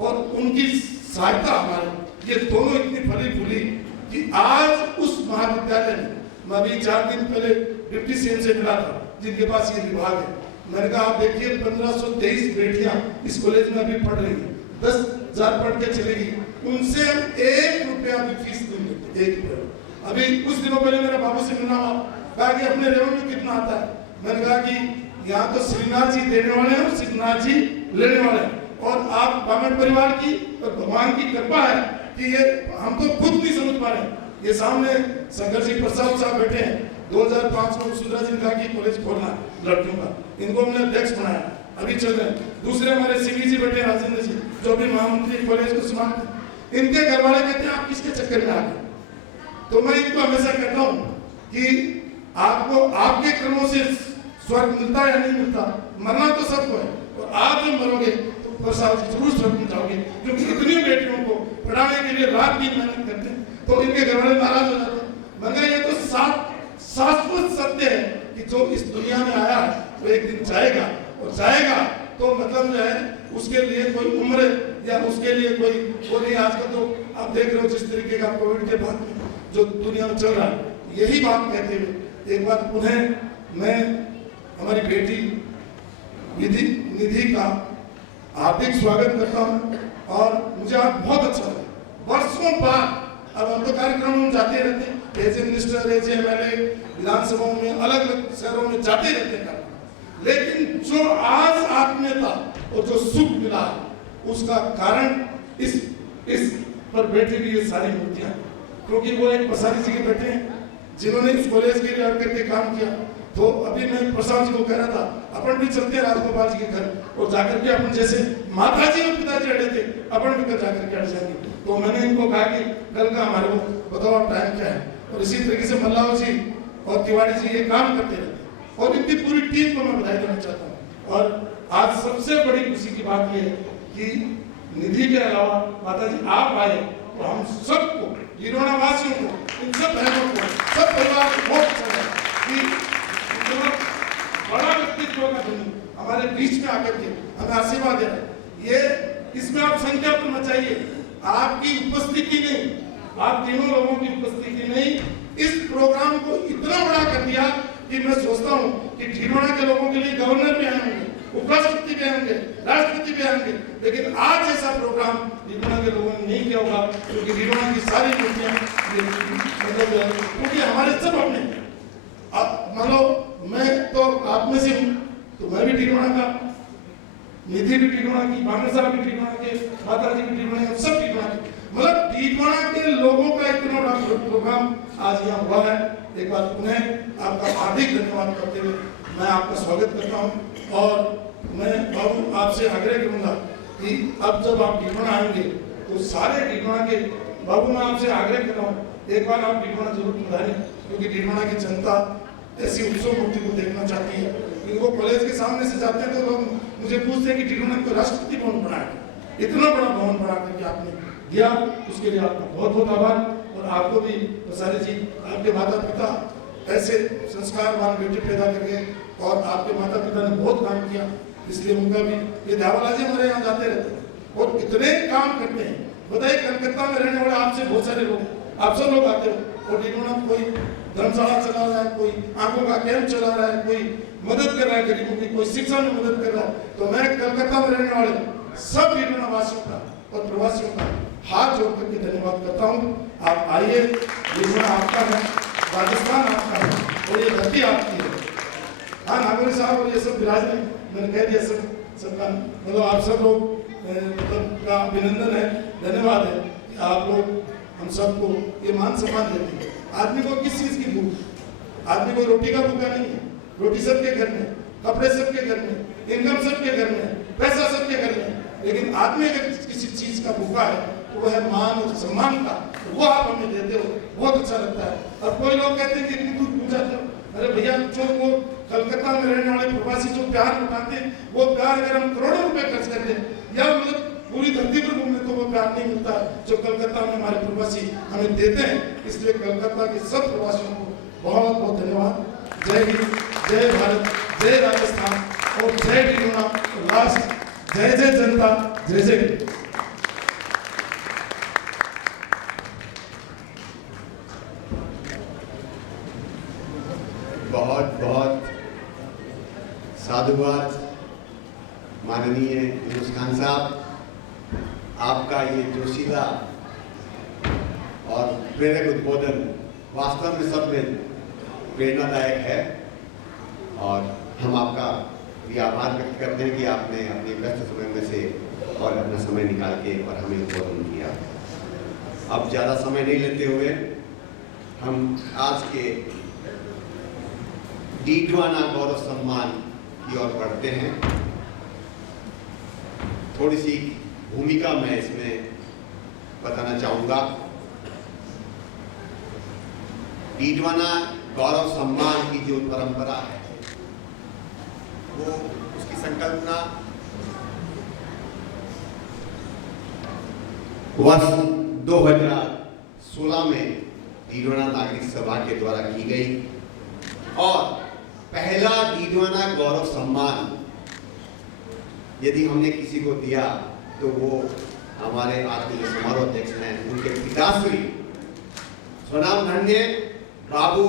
और उनकी सहायता हमारी, ये दोनों इतनी फली फूली कि आज उस महाविद्यालय में, मैं अभी 4 दिन पहले डिप्टी सीएम से मिला था जिनके पास ये विभाग है। मैंने कहा आप देखिए 1523 बेटियां इस कॉलेज में अभी पढ़ रही हैं, 10,000 पढ़ के चलेगी, उनसे हम 1 रुपया भी फीस नहीं लेते, 1 रुपया। अभी कुछ दिनों पहले मेरे बाबू से मिलना हुआ, कहा कि अपने रेवेन्यू कितना आता है। मैंने कहा कि यहाँ तो श्रीनाथ जी देने वाले हैं और श्रीनाथ जी लेने वाले हैं, और आप बामन परिवार की और भगवान की कृपा है कि ये हम तो खुद नहीं समझ पा रहे। ये सामने शंकर जी प्रसाद साहब बैठे हैं, 2005 में सुधरा जी ने कहा कि कॉलेज खोलना लड़कियों का, इनको हमने अध्यक्ष बनाया, अभी चल रहे हैं। दूसरे हमारे सिंगी जी बैठे हैं, राजेंद्र जी, जो भी महामंत्री कॉलेज को संभालते, इनके घर वाले कहते हैं आप किसके चक्कर में आ गए। तो मैं इनको हमेशा कहता हूँ कि आपको आपके कर्मों से स्वर्ग मिलता है या नहीं मिलता, मरना तो सबको है, और आप जब मरोगे तो प्रसाद जी जरूर स्वर्ग में जाओगे, क्योंकि इतनी बेटियों को पढ़ाने के लिए रात दिन मेहनत करते हैं। तो इनके घर वाले नाराज हो जाते हैं। मगर ये तो शाश्वत सत्य है कि जो इस दुनिया में आया है वो एक दिन जाएगा, और जाएगा तो मतलब जो है उसके लिए कोई उम्र या उसके लिए कोई वो नहीं। आजकल तो आप देख रहे हो जिस तरीके का कोविड के बाद में जो दुनिया में चल रहा है, यही बात कहते हुए एक बार पुनः मैं हमारी बेटी निधि का हार्दिक स्वागत करता हूँ, और मुझे आज बहुत अच्छा लगा। वर्षों बाद अब हम तो कार्यक्रम में जाते रहते हैं, as a minister, as a MLA, विधानसभाओं में, अलग अलग शहरों में जाते रहते हैं, लेकिन जो आज आत्मीयता और जो सुख मिला उसका कारण इस पर बैठी हुई ये सारी मूर्तियां, क्योंकि वो एक प्रसादी जी के बेटे हैं जिन्होंने इस कॉलेज के लिए आकर के काम किया। तो अभी मैं प्रसाद जी को कह रहा था अपन भी चलते हैं राजगोपाल जी के घर, और जाकर के अपन जैसे माता जी और पिताजी अड़े थे अपन भी कल जाकर के अड़ जाएंगे। तो मैंने इनको कहा कि कल का हमारे को बताओ टाइम क्या है, और इसी तरीके से मल्लाव जी और तिवारी जी ये काम करते रहते हैं, और इनकी पूरी टीम को मैं बधाई देना चाहता हूँ। और आज सबसे बड़ी खुशी की बात यह है कि निधि के अलावा माता जी आप आए, तो हम सबको, गिरोना वासियों को, इन सब बहनों को, सब परिवार को बहुत अच्छा लगा कि बड़ा व्यक्तित्व का धनी हमारे बीच में आकर के हमें आशीर्वाद दे रहा है। ये इसमें आप संख्या तो मचाइए, आपकी उपस्थिति नहीं, आप तीनों लोगों की उपस्थिति नहीं, इस प्रोग्राम को इतना बड़ा कर दिया कि मैं सोचता हूँ कि ढीलवाड़ा के लोगों के लिए गवर्नर भी आएंगे, उपराष्ट्रपति भी आएंगे, राष्ट्रपति भी आएंगे, लेकिन आज ऐसा प्रोग्राम ढीलवाड़ा के लोगों ने नहीं किया होगा, क्योंकि ढीलवाड़ा की सारी मूर्तियां मतलब क्योंकि हमारे सब अपने, मान लो मैं तो आप में से हूँ, तो मैं भी ढीलवाड़ा का, निधि भी ढीलवाड़ा की, बामन साहब भी ढीलवाड़ा के, माता जी भी ढीलवाड़ा के, सब ढीलवाड़ा के, मतलब ढीलवाड़ा के लोगों का इतना बड़ा प्रोग्राम आज यहाँ हुआ है। एक बार पुनः आपका हार्दिक धन्यवाद करते हुए मैं आपका स्वागत करता हूँ, और मैं बाबू आपसे आग्रह करूँगा कि अब जब आप ढीलवाड़ा आएंगे तो सारे ढीलवाड़ा के बाबू, मैं आपसे आग्रह कर रहा हूँ एक बार आप ढीलवाड़ा जरूर पधारें, क्योंकि ढीलवाड़ा की जनता ऐसी उत्सव मूर्ति को देखना चाहती है। इनको कॉलेज के सामने से जाते हैं तो लोग मुझे पूछते हैं कि ढीलवाड़ा को राष्ट्रपति भवन बनाया, इतना बड़ा भवन बना करके आपने दिया, उसके लिए आपका बहुत बहुत आभार। और आपको भी प्रसादी जी, आपके माता पिता ऐसे संस्कारवान बेटे पैदा करके, और आपके माता पिता ने बहुत काम किया, इसलिए उनका भी, ये धावाला जी हमारे यहाँ जाते रहते हैं और इतने काम करते हैं। बताइए कलकत्ता में रहने वाले आपसे बहुत सारे लोग, आप सब लोग आते हो, और ढीलवाड़ा कोई धर्मशाला चला रहा है, कोई आंखों का कैंप चला रहा है, कोई मदद कर रहा है गरीबों की, कोई शिक्षा में मदद कर रहा है। तो मैं कलकत्ता में रहने वाले सब ढीलवाड़ा वासियों का और प्रवासियों का हाथ जोड़ करके धन्यवाद करता हूँ। आप आइए, ढीलवाड़ा आपका है, राजस्थान आपका है, और ये धरती आपकी है। हाँ नागौरी साहब और ये सब विराज में मैंने कह दिया, सबका मतलब आप सब लोग मतलब का अभिनंदन है, धन्यवाद है कि आप लोग हम सबको ये मान सम्मान देते हैं। आदमी को किस चीज की भूख, आदमी को रोटी का भूखा नहीं है, रोटी सबके घर में, कपड़े सबके घर में, इनकम सबके घर में, पैसा सबके घर में, लेकिन आदमी अगर किसी चीज का भूखा है तो वह है मान और सम्मान का, वो आप हमें देते हो, बहुत अच्छा लगता है। और कोई लोग कहते हैं कि इतनी दूर पूछा तो, अरे भैया जो वो कलकत्ता में रहने वाले प्रवासी जो प्यार लुटाते हैं, वो प्यार अगर हम करोड़ों रुपए खर्च कर दें या मतलब पूरी धरती पर घूमने तो वो प्यार नहीं मिलता जो कलकत्ता में हमारे प्रवासी हमें देते हैं। इसलिए कलकत्ता के सब प्रवासियों को बहुत बहुत धन्यवाद। जय हिंद, जय भारत, जय राजस्थान और जय ढीलवाड़ा, लास्ट जय जय जनता, जय जय। आपका ये जोशीला और प्रेरक उद्बोधन वास्तव में सब में प्रेरणादायक है और हम आपका भी आभार व्यक्त करते हैं कि आपने अपने व्यस्त समय में से और अपना समय निकाल के और हमें उद्बोधन किया। अब ज़्यादा समय नहीं लेते हुए हम आज के डीडवाना गौरव सम्मान की ओर बढ़ते हैं। थोड़ी सी भूमिका मैं इसमें बताना चाहूँगा। डीडवाना गौरव सम्मान की जो परंपरा है वो उसकी संकल्पना वर्ष 2016 में डीडवाना नागरिक सभा के द्वारा की गई और पहला डीडवाना गौरव सम्मान यदि हमने किसी को दिया तो वो हमारे आज के समारोह अध्यक्ष हैं, उनके पिताश्री स्वनाम धन्य बाबू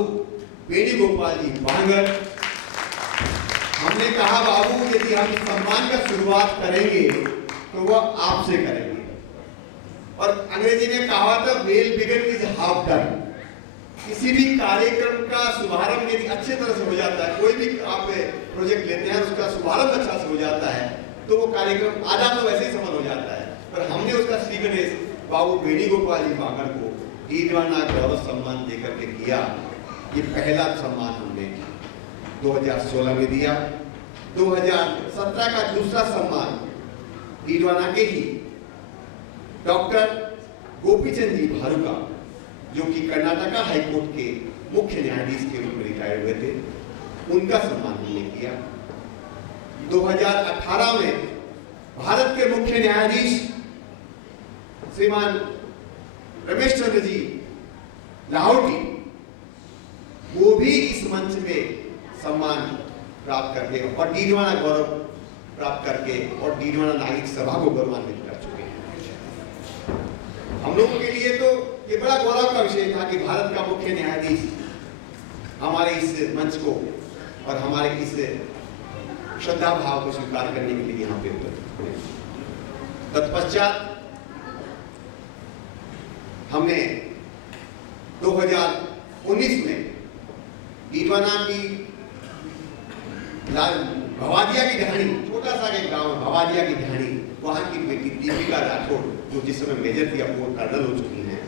वेणुगोपाल जी बांगर। हमने कहा बाबू यदि हम इस सम्मान का शुरुआत करेंगे तो वह आपसे करेंगे और अंग्रेजी में कहा था well begun is half done. किसी भी कार्यक्रम का शुभारंभ यदि अच्छे तरह से हो जाता है, कोई भी आप प्रोजेक्ट लेते हैं उसका शुभारंभ अच्छा से हो जाता है तो वो कार्यक्रम आधा तो वैसे ही सफल हो जाता है। पर हमने उसका श्री गणेश बाबू वेणुगोपाल जी बांगर को डीडवाना गौरव सम्मान देकर के किया। ये पहला सम्मान हमने 2016 में दिया। 2017 का दूसरा सम्मान डीडवाना के ही डॉक्टर गोपीचंद जी भारुका जो कि कर्नाटका हाईकोर्ट के मुख्य न्यायाधीश के रूप में रिटायर हुए थे, उनका सम्मान हमने किया। 2018 में भारत के मुख्य न्यायाधीश श्रीमान रमेश चंद्र जी लाहौटी वो भी इस मंच पे सम्मान प्राप्त करके और डीडवाना गौरव प्राप्त करके और डीडवाना नागरिक सभा को गौरवान्वित कर चुके हैं। हम लोगों के लिए तो ये बड़ा गौरव का विषय था कि भारत का मुख्य न्यायाधीश हमारे इस मंच को और हमारे इस श्रद्धा भाव को स्वीकार करने के लिए यहाँ पे उपस्थित हुए। तत्पश्चात हमने 2019 में डीडवाना की भवादिया की ढाणी, छोटा सा एक गांव है भवादिया की ढाणी, वहां की बेटी दीपिका राठौड़ जो जिस समय मेजर थी अब वो कर्नल हो चुकी हैं,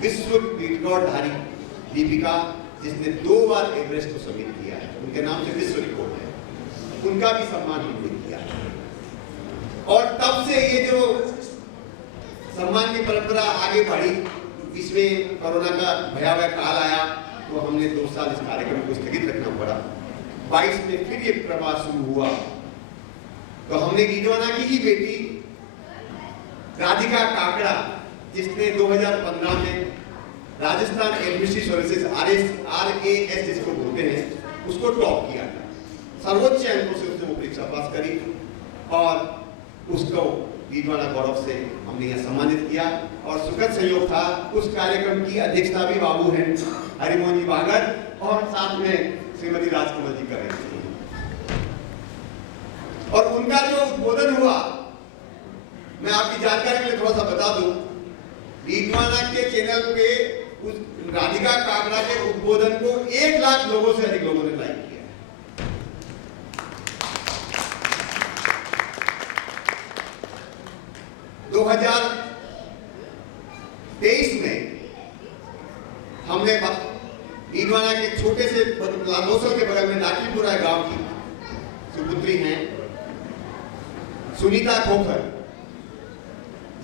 विश्व रिकॉर्डधारी दीपिका जिसने 2 बार एवरेस्ट को सबमिट किया है, उनके नाम से विश्व रिकॉर्ड है, उनका भी सम्मान हमने किया। और तब से ये जो सम्मान की परंपरा आगे बढ़ी, इसमें कोरोना का भयावह काल आया तो हमने 2 साल इस कार्यक्रम को स्थगित रखना पड़ा। 22 में फिर ये प्रवास शुरू हुआ तो हमने डीडवाना की ही बेटी राधिका काकड़ा जिसने 2015 में राजस्थान एडमिनिस्ट्रेटिव सर्विसेज RAS जिसको बोलते हैं उसको टॉप किया था, सर्वोच्च अंकों से उसने वो परीक्षा पास करी और उसको डीडवाना गौरव से हमने यह सम्मानित किया। और सुखद संयोग था उस कार्यक्रम की अध्यक्षता भी बाबू हैं हरिमोहन जी बांगर और साथ में श्रीमती राजकमल जी कर रही थी। और उनका जो उद्बोधन हुआ मैं आपकी जानकारी के लिए थोड़ा सा बता दूं, डीडवाना के चैनल पे उस राधिका काकड़ा के उद्बोधन को 1 लाख लोगों से अधिक लोगों ने लाइक किया। 2023 में हमने डीडवाना के छोटे से लानोसल के बगल में नाकीपुरा गांव की सुपुत्री हैं सुनीता खोखर,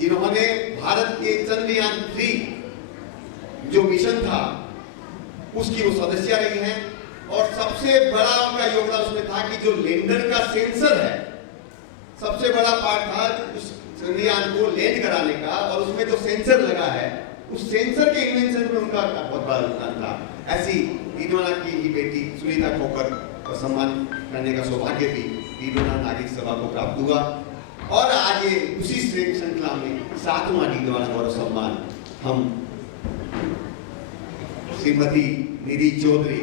जिन्होंने भारत के चंद्रयान 3 जो मिशन था उसकी वो सदस्य रही हैं और सबसे बड़ा उनका योगदान उसमें था कि जो लैंडर का सेंसर है, सबसे बड़ा पार्ट था उस चंद्रयान को लैंड कराने का और उसमें जो सेंसर लगा है उस सेंसर के इन्वेंशन में उनका बहुत बड़ा योगदान था। ऐसी डीडवाना की ही बेटी सुनीता खोखर का सम्मान करने का सौभाग्य भी डीडवाना नागरिक सभा को प्राप्त हुआ और आज ये उसी श्रृंखला में 7वां डीडवाना गौरव सम्मान हम श्रीमती निधि चौधरी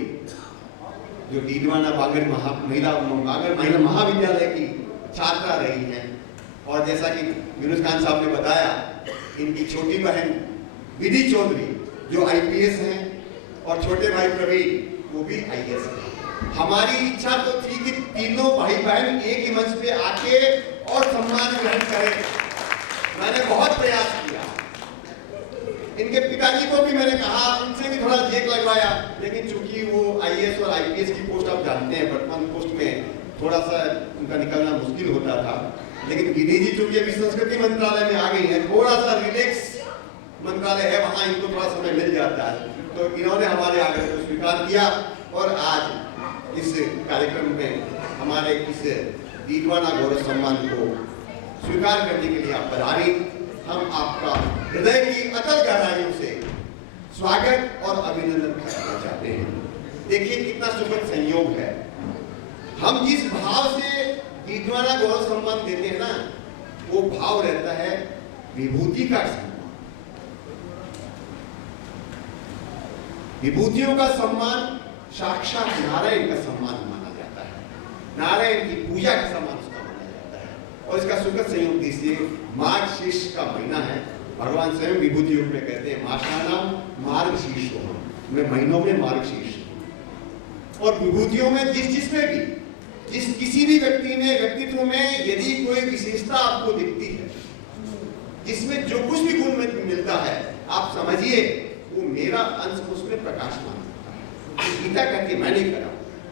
जो डीडवाना बांगर महिला महाविद्यालय की छात्रा रही हैं और जैसा कि यूनुस खान साहब ने बताया, इनकी छोटी बहन विधि चौधरी जो आईपीएस हैं और छोटे भाई प्रवीण वो भी आईएएस हैं। हमारी इच्छा तो थी कि तीनों भाई बहन एक ही मंच पे आके और सम्मान ग्रहण करें। मैंने बहुत प्रयास किया, इनके पिताजी को भी मैंने कहा, उनसे भी थोड़ा जेक लगवाया, लेकिन चूंकि वो आईएएस और आईपीएस की पोस्ट आप जानते हैं, वर्तमान पोस्ट में थोड़ा सा उनका निकलना मुश्किल होता था। लेकिन विधि जी चूंकि अभी संस्कृति मंत्रालय में आ गई है, थोड़ा सा रिलैक्स मंत्रालय है, वहां इनको थोड़ा समय मिल जाता है, तो इन्होंने हमारे आग्रह को स्वीकार किया और आज इस कार्यक्रम में हमारे इस दीवाना गौरव सम्मान को स्वीकार करने के लिए आप पधारे। हम आपका हृदय की अतल गहराइयों से स्वागत और अभिनंदन करना चाहते हैं। देखिए कितना सुखद संयोग है, हम जिस भाव से विद्वाना गौरव सम्मान देते हैं ना, वो भाव रहता है विभूति का सम्मान। विभूतियों का सम्मान साक्षात नारायण का सम्मान माना जाता है, नारायण की पूजा का सम्मान उसका माना जाता है। और इसका सुखद संयोग देखिए, माघ शीर्ष का महीना है, भगवान स्वयं विभूति रूप में कहते हैं मासानाम मार्ग शीर्षोहम, मैं महीनों में मार्ग शीर्ष। और विभूतियों में जिसमें भी किसी भी व्यक्ति में व्यक्तित्व में यदि कोई विशेषता आपको दिखती है, जिसमें जो कुछ भी गुण मिलता है, आप समझिए वो मेरा अंश उसमें प्रकाशमान होता है। गीता कहती है, मैंने करा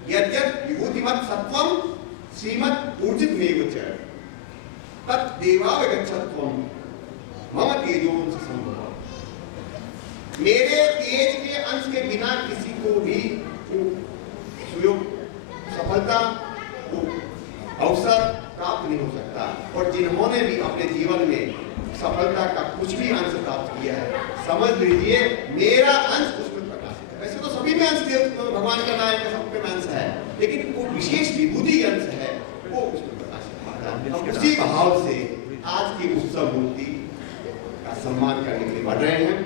यद्यत् विभूतिमत् सत्वम श्रीमत् ऊर्जितमेव च तद्देवावगच्छत्वम मम तेजोंस संभव। मेरे तेज के अंश के बिना किसी को भी सुयोग सफलता अवसर प्राप्त नहीं हो सकता। और जिन्होंने भी अपने जीवन में सफलता का कुछ भी अंश प्राप्त किया है, समझ लीजिए मेरा अंश उसमें प्रकाशित है। वैसे तो सभी में अंश भगवान का नाम का सब में अंश है, लेकिन वो विशेष विभूति अंश है वो उसमें प्रकाशित होता है। हम उसी भाव से आज की उत्सव मूर्ति का सम्मान करने के लिए बढ़ रहे हैं।